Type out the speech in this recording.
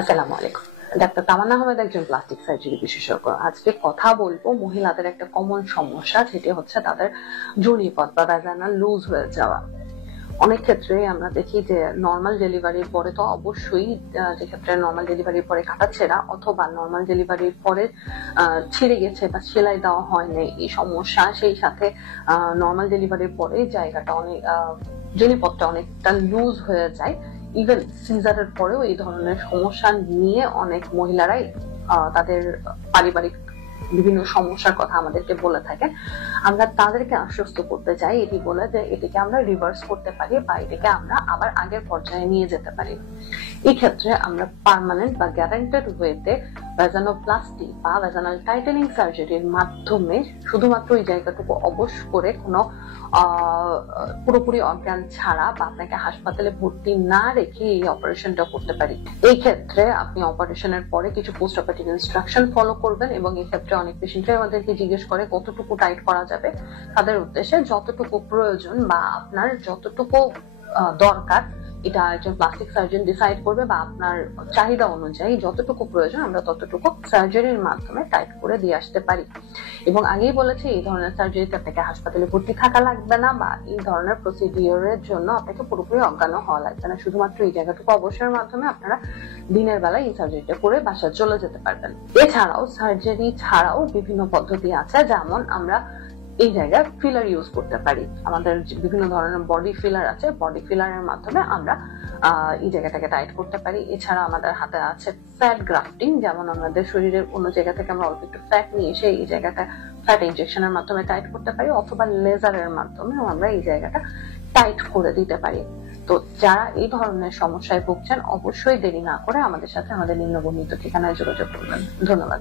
আসসালামু আলাইকুম। ডাক্তার তামান্না আহমেদ একজন প্লাস্টিক সার্জারি বিশেষজ্ঞ। আজকে কথা বলবো মহিলাদের একটা কমন সমস্যা, যেটি হচ্ছে তাদের যোনিপথ বা ভ্যাজাইনাল লুজ হয়ে যাওয়া। অনেক ক্ষেত্রে আমরা দেখি যে নর্মাল ডেলিভারির পরে তো অবশ্যই, যে ক্ষেত্রে নর্মাল ডেলিভারির পরে কাটাছেঁড়া অথবা নর্মাল ডেলিভারির পরে ছিঁড়ে গেছে বা সেলাই দেওয়া হয়নি, এই সমস্যা, সেই সাথে নর্মাল ডেলিভারির পরে জায়গাটা অনেক যোনিপথটা অনেকটা লুজ হয়ে যায়। ইভেন সিজারের পরেও এই ধরনের সমস্যা নিয়ে অনেক মহিলারাই তাদের পারিবারিক বিভিন্ন সমস্যার কথা আমাদেরকে বলে থাকেন। আমরা তাদেরকে আশ্বস্ত করতে চাই এটি বলে যে এটিকে আমরা রিভার্স করতে পারি বা এটিকে আমরা আবার আগের পর্যায়ে নিয়ে যেতে পারি। এই ক্ষেত্রে আমরা পার্মানেন্ট বা গ্যারান্টেড ওয়েতে ভ্যাজানোপ্লাস্টি বা ভ্যাজানাল টাইটেনিং সার্জারির মাধ্যমে শুধুমাত্র এই জায়গাটুকু অবশ করে কোনো পুরোপুরি অজ্ঞান ছাড়া বা আপনাকে হাসপাতালে ভর্তি না রেখে এই অপারেশনটা করতে পারি। এই ক্ষেত্রে আপনি অপারেশনের পরে কিছু পোস্ট অপারেটিভ ইনস্ট্রাকশন ফলো করবেন এবং এই ক্ষেত্রে অনেক পেশেন্টরাই আমাদেরকে জিজ্ঞেস করে কতটুকু টাইট করা যাবে। তাদের উদ্দেশ্যে যতটুকু প্রয়োজন বা আপনার যতটুকু দরকার, এটা একজন প্লাস্টিক সার্জন ডিসাইড করবে বা আপনার চাহিদা অনুযায়ী যতটুকু প্রয়োজন আমরা ততটুকু সার্জারির মাধ্যমে টাইট করে দিয়ে আসতে পারি। এবং আগেই বলেছি, এই ধরনের সার্জারিতে আপনাকে হাসপাতালে ভর্তি থাকা লাগবে না বা এই ধরনের প্রসিডিওরের জন্য আপনাকে পুরোপুরি অজ্ঞান হওয়া লাগবে না। শুধুমাত্র এই জায়গাটুকু অবসরের মাধ্যমে আপনারা দিনের বেলায় এই সার্জারিটা করে বাসায় চলে যেতে পারবেন। এছাড়াও সার্জারি ছাড়াও বিভিন্ন পদ্ধতি আছে, যেমন আমরা এই জায়গায় ফিলার ইউজ করতে পারি। আমাদের বিভিন্ন ধরনের বডি ফিলার আছে, বডি ফিলারের মাধ্যমে আমরা এই জায়গাটাকে টাইট করতে পারি। এছাড়া আমাদের হাতে আছে ফ্যাট গ্রাফটিং, যেমন আমাদের শরীরের অন্য জায়গা থেকে আমরা অল্প একটু ফ্যাট নিয়ে এসে এই জায়গাটা ফ্যাট ইনজেকশনের মাধ্যমে টাইট করতে পারি, অথবা লেজারের মাধ্যমে আমরা এই জায়গাটা টাইট করে দিতে পারি। তো যারা এই ধরনের সমস্যায় ভুগছেন অবশ্যই দেরি না করে আমাদের সাথে আমাদের নিম্নবর্ণিত ঠিকানায় যোগাযোগ করবেন। ধন্যবাদ।